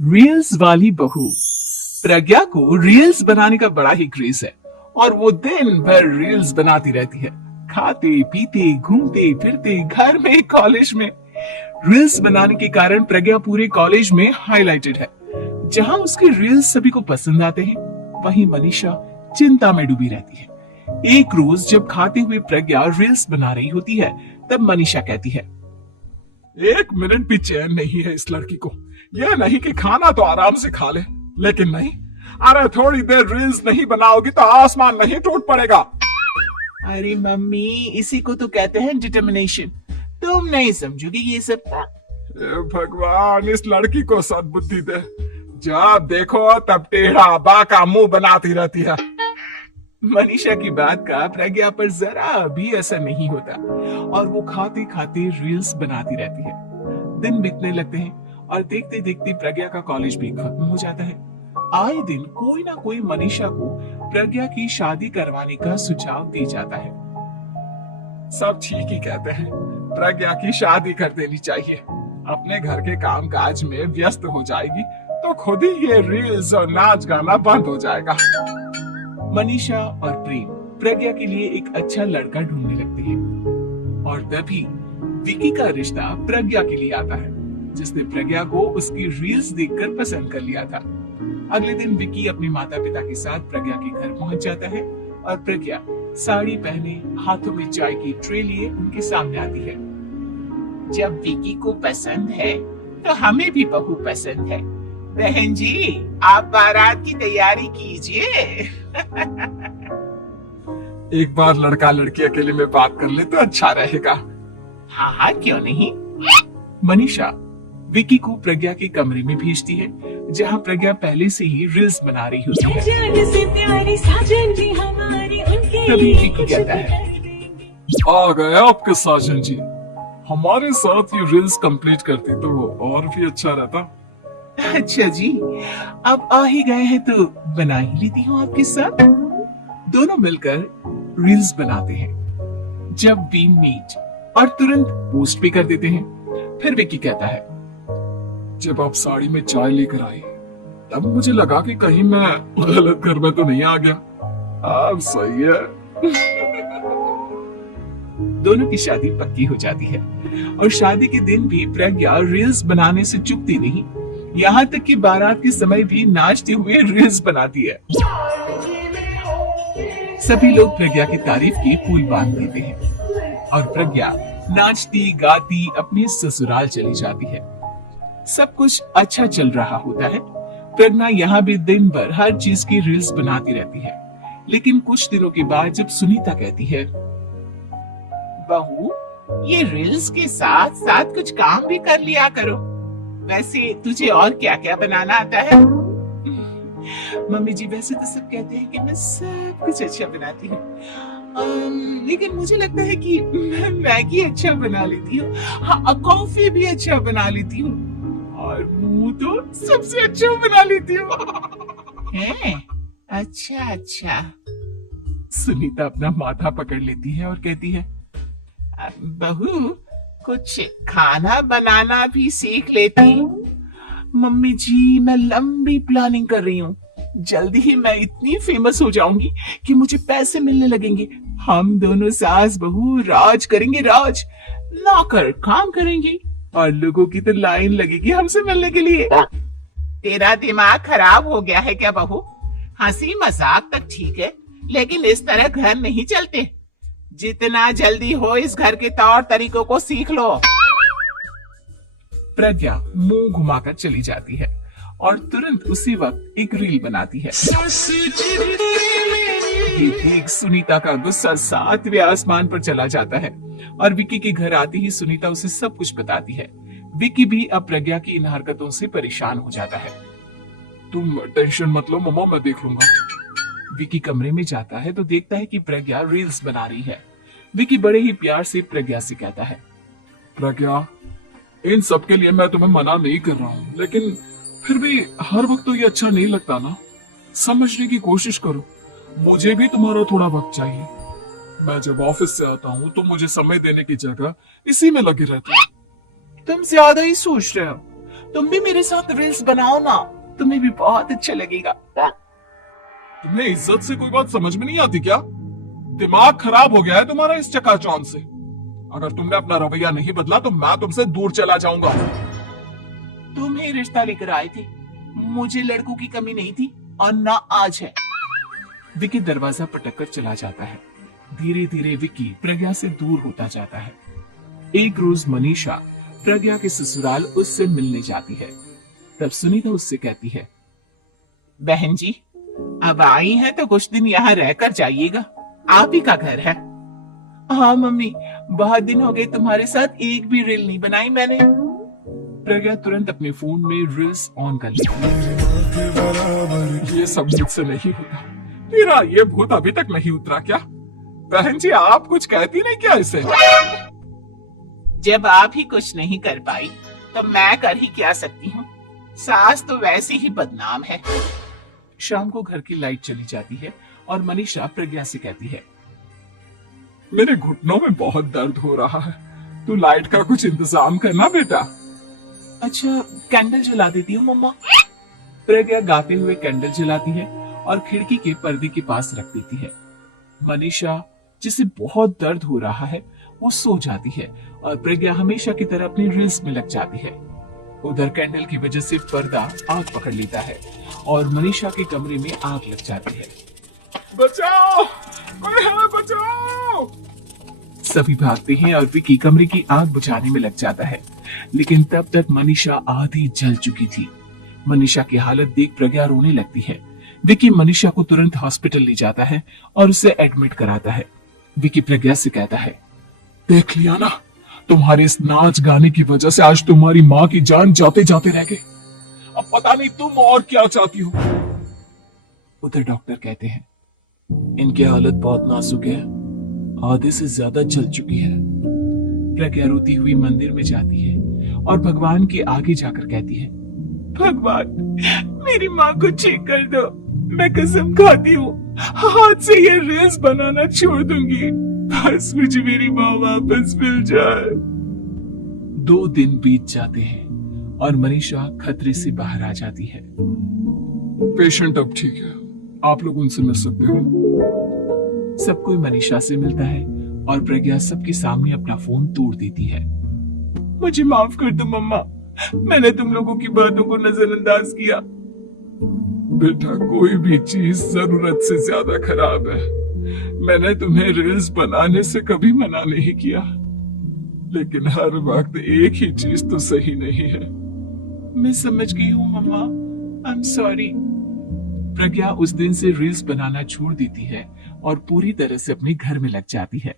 Reels वाली बहू। प्रज्ञा को रील्स बनाने का बड़ा ही क्रेज है और वो दिन भर रील्स बनाती रहती है। खाते पीते घूमते फिरते घर में कॉलेज में रील्स बनाने के कारण प्रज्ञा पूरे कॉलेज में हाईलाइटेड है। जहां उसके रील्स सभी को पसंद आते हैं, वहीं मनीषा चिंता में डूबी रहती है। एक रोज जब खाते हुए प्रज्ञा रील्स बना रही होती है, तब मनीषा कहती है, एक मिनट भी चैन नहीं है इस लड़की को। यह नहीं कि खाना तो आराम से खा ले, लेकिन नहीं, अरे थोड़ी देर रील्स नहीं बनाओगी तो आसमान नहीं टूट पड़ेगा। अरे मम्मी, इसी को तो कहते हैं डिटर्मिनेशन। तुम नहीं समझोगी ये सब। भगवान, इस लड़की को सद्बुद्धि दे। जब देखो तब टेढ़ा बाका मुंह बनाती रहती है। मनीषा की बात का प्रज्ञा पर जरा भी असर नहीं होता और वो खाते खाते रील्स बनाती रहती है। दिन बीतने लगते हैं और देखते देखते प्रज्ञा का कॉलेज भी खत्म हो जाता है। आए दिन कोई ना कोई मनीषा को प्रज्ञा की शादी करवाने का सुझाव दे जाता है। सब ठीक ही कहते हैं, प्रज्ञा की शादी कर देनी चाहिए। अपने घर के कामकाज में व्यस्त हो जाएगी तो खुद ही ये रील्स और नाच गाना बंद हो जाएगा। मनीषा और प्रेम प्रज्ञा के लिए एक अच्छा लड़का ढूंढने लगते हैं और तभी विकी का रिश्ता प्रज्ञा के लिए आता है, जिसने प्रज्ञा को उसकी रील्स देखकर पसंद कर लिया था। अगले दिन विकी अपने माता पिता के साथ प्रज्ञा के घर पहुंच जाता है और प्रज्ञा साड़ी पहने हाथों में चाय की ट्रे लिए उनके सामने आती है। जब विकी को पसंद है तो हमें भी बहू पसंद है। बहन जी, आप बारात की तैयारी कीजिए। एक बार लड़का लड़की अकेले में बात कर ले तो अच्छा रहेगा। हाँ हाँ, क्यों नहीं। मनीषा विकी को प्रज्ञा के कमरे में भेजती है, जहाँ प्रज्ञा पहले से ही रील्स बना रही होती है। तभी विकी कहता है, आ गए आपके साजन जी। हमारे साथ ये रील्स कंप्लीट करती तो और भी अच्छा रहता। अच्छा जी, अब आ ही गए हैं तो बना ही लेती हूँ आपके साथ। दोनों मिलकर रील्स बनाते हैं। जब वी मीट और तुरंत पोस्ट भी कर देते हैं। फिर विकी कहता है, जब आप साड़ी में चाय लेकर आई तब मुझे लगा कि कहीं मैं गलत घर में तो नहीं आ गया। अब सही है। दोनों की शादी पक्की हो जाती है और शादी के दिन भी प्रज्ञा रील्स बनाने से चूकती नहीं। यहाँ तक कि बारात के समय भी नाचते हुए रील्स बनाती है। सभी लोग प्रज्ञा की तारीफ के पुल बांध देते हैं और प्रज्ञा नाचती गाती अपने ससुराल चली जाती है। सब कुछ अच्छा चल रहा होता है। प्रज्ञा यहाँ भी दिन भर हर चीज की रील्स बनाती रहती है। लेकिन कुछ दिनों के बाद जब सुनीता कहती है, बहू, ये रील्स के साथ साथ कुछ काम भी कर लिया करो। वैसे तुझे और क्या क्या बनाना आता है? मम्मी जी, वैसे तो सब कहते हैं कि मैं सब कुछ अच्छा बनाती हूँ, लेकिन मुझे लगता है कि मैं मैगी अच्छा बना लेती हूँ। हाँ, कॉफी भी अच्छा बना लेती हूँ और मुंह तो सबसे अच्छा बना लेती हूँ। हैं? अच्छा अच्छा। सुनीता अपना माथा पकड़ लेती है और कहती है, बहू, कुछ खाना बनाना भी सीख लेती। मम्मी जी, मैं लंबी प्लानिंग कर रही हूँ। जल्दी ही मैं इतनी फेमस हो जाऊंगी कि मुझे पैसे मिलने लगेंगे। हम दोनों सास बहू राज करेंगे, राज। नौकर काम करेंगे और लोगों की तो लाइन लगेगी हमसे मिलने के लिए। तेरा दिमाग खराब हो गया है क्या बहू? हंसी मजाक तक ठीक है, लेकिन इस तरह घर नहीं चलते। जितना जल्दी हो इस घर के तौर तरीकों को सीख लो। प्रज्ञा मुंह घुमाकर चली जाती है और तुरंत उसी वक्त एक रील बनाती है। ये देख सुनीता का गुस्सा 7वें आसमान पर चला जाता है और विकी के घर आते ही सुनीता उसे सब कुछ बताती है। विकी भी अब प्रज्ञा की इन हरकतों से परेशान हो जाता है। तुम टेंशन मत लो मम्मा, मैं देख लूंगा। विकी कमरे में जाता है तो देखता है कि प्रज्ञा रील्स बना रही है। विकी बड़े ही प्यार से प्रज्ञा से कहता है, प्रज्ञा, इन सब के लिए मैं तुम्हें मना नहीं कर रहा हूँ, लेकिन फिर भी हर वक्त तो ये अच्छा नहीं लगता ना। समझने की कोशिश करो, मुझे भी तुम्हारा थोड़ा वक्त चाहिए। मैं जब ऑफिस से आता हूँ तो मुझे समय देने की जगह इसी में लगे रहती है। तुम ज्यादा ही सोच रहे हो। तुम भी मेरे साथ रील्स बनाओ ना, तुम्हें भी बहुत अच्छा लगेगा। तुम्हें इज्जत से कोई बात समझ में नहीं आती क्या? दिमाग खराब हो गया है तुम्हारा इस चकाचौंध से। अगर तुमने अपना रवैया नहीं बदला तो मैं तुमसे दूर चला जाऊंगा। तुम ही रिश्ता लेकर आए थे, मुझे लड़कों की कमी नहीं थी और ना आज है। विकी दरवाजा पटक कर चला जाता है। धीरे धीरे विकी प्रज्ञा से दूर होता जाता है। एक रोज मनीषा प्रज्ञा के ससुराल उससे मिलने जाती है। तब सुनीता उससे कहती है, बहन जी अब आई हैं तो कुछ दिन यहाँ रहकर जाइएगा, आप ही का घर है। हाँ मम्मी, बहुत दिन हो गए तुम्हारे साथ एक भी रील नहीं बनाई मैंने। प्रज्ञा तुरंत अपने फोन में रील्स ऑन कर लेती है। ये सब मुझसे नहीं होता, तेरा ये भूत अभी तक नहीं उतरा क्या? बहन जी आप कुछ कहती नहीं क्या इसे? जब आप ही कुछ नहीं कर पाई तो मैं कर ही क्या सकती हूँ, सास तो वैसे ही बदनाम है। शाम को घर की लाइट चली जाती है और मनीषा प्रज्ञा से कहती है, मेरे घुटनों में बहुत दर्द हो रहा है, तू लाइट का कुछ इंतजाम करना बेटा। अच्छा कैंडल जला देती हूँ मम्मा। प्रज्ञा गाते हुए कैंडल जलाती है और खिड़की के पर्दे के पास रख देती है। मनीषा जिसे बहुत दर्द हो रहा है वो सो जाती है और प्रज्ञा हमेशा की तरह अपनी रील्स में लग जाती है। उधर कैंडल की वजह से पर्दा आग पकड़ लेता है और मनीषा के कमरे में आग लग जाती है। बचाओ, कोई है, बचाओ! सभी भागते हैं और विकी कमरे की आग बुझाने में लग जाता है, लेकिन तब तक मनीषा आधी जल चुकी थी। मनीषा की हालत देख प्रज्ञा रोने लगती है। विकी मनीषा को तुरंत हॉस्पिटल ले जाता है और उसे एडमिट कराता है। विकी प्रज्ञा से कहता है, देख लिया ना, तुम्हारे इस नाच गाने की वजह से आज तुम्हारी माँ की जान जाते जाते रह गई। अब पता नहीं तुम और क्या चाहती हो। उधर डॉक्टर कहते हैं, इनकी हालत बहुत नाजुक है, आधे से ज्यादा जल चुकी है। प्रज्ञा रोती हुई मंदिर में जाती है और भगवान के आगे जाकर कहती है, भगवान मेरी माँ को ठीक कर दो, मैं कसम खाती हूँ हाथ से ये रील्स बनाना छोड़ दूंगी, बस मुझे मेरी माँ वापस मिल जाए। 2 दिन बीत जाते हैं और मनीषा खतरे से बाहर आ जाती है। पेशेंट अब ठीक है, आप लोग उनसे मिल सकते हो। सब कोई मनीषा से मिलता है और प्रज्ञा सबके सामने अपना फोन तोड़ देती है। मुझे माफ कर दो मम्मा, मैंने तुम लोगों की बातों को नजरअंदाज किया। बेटा कोई भी चीज जरूरत से ज्यादा खराब है। मैंने तुम्हें रील्स बनाने से कभी मना नहीं किया, लेकिन हर वक्त एक ही चीज तो सही नहीं है। मैं समझ गई हूँ मम्मा, आई एम सॉरी। प्रज्ञा उस दिन से रील्स बनाना छोड़ देती है और पूरी तरह से अपने घर में लग जाती है।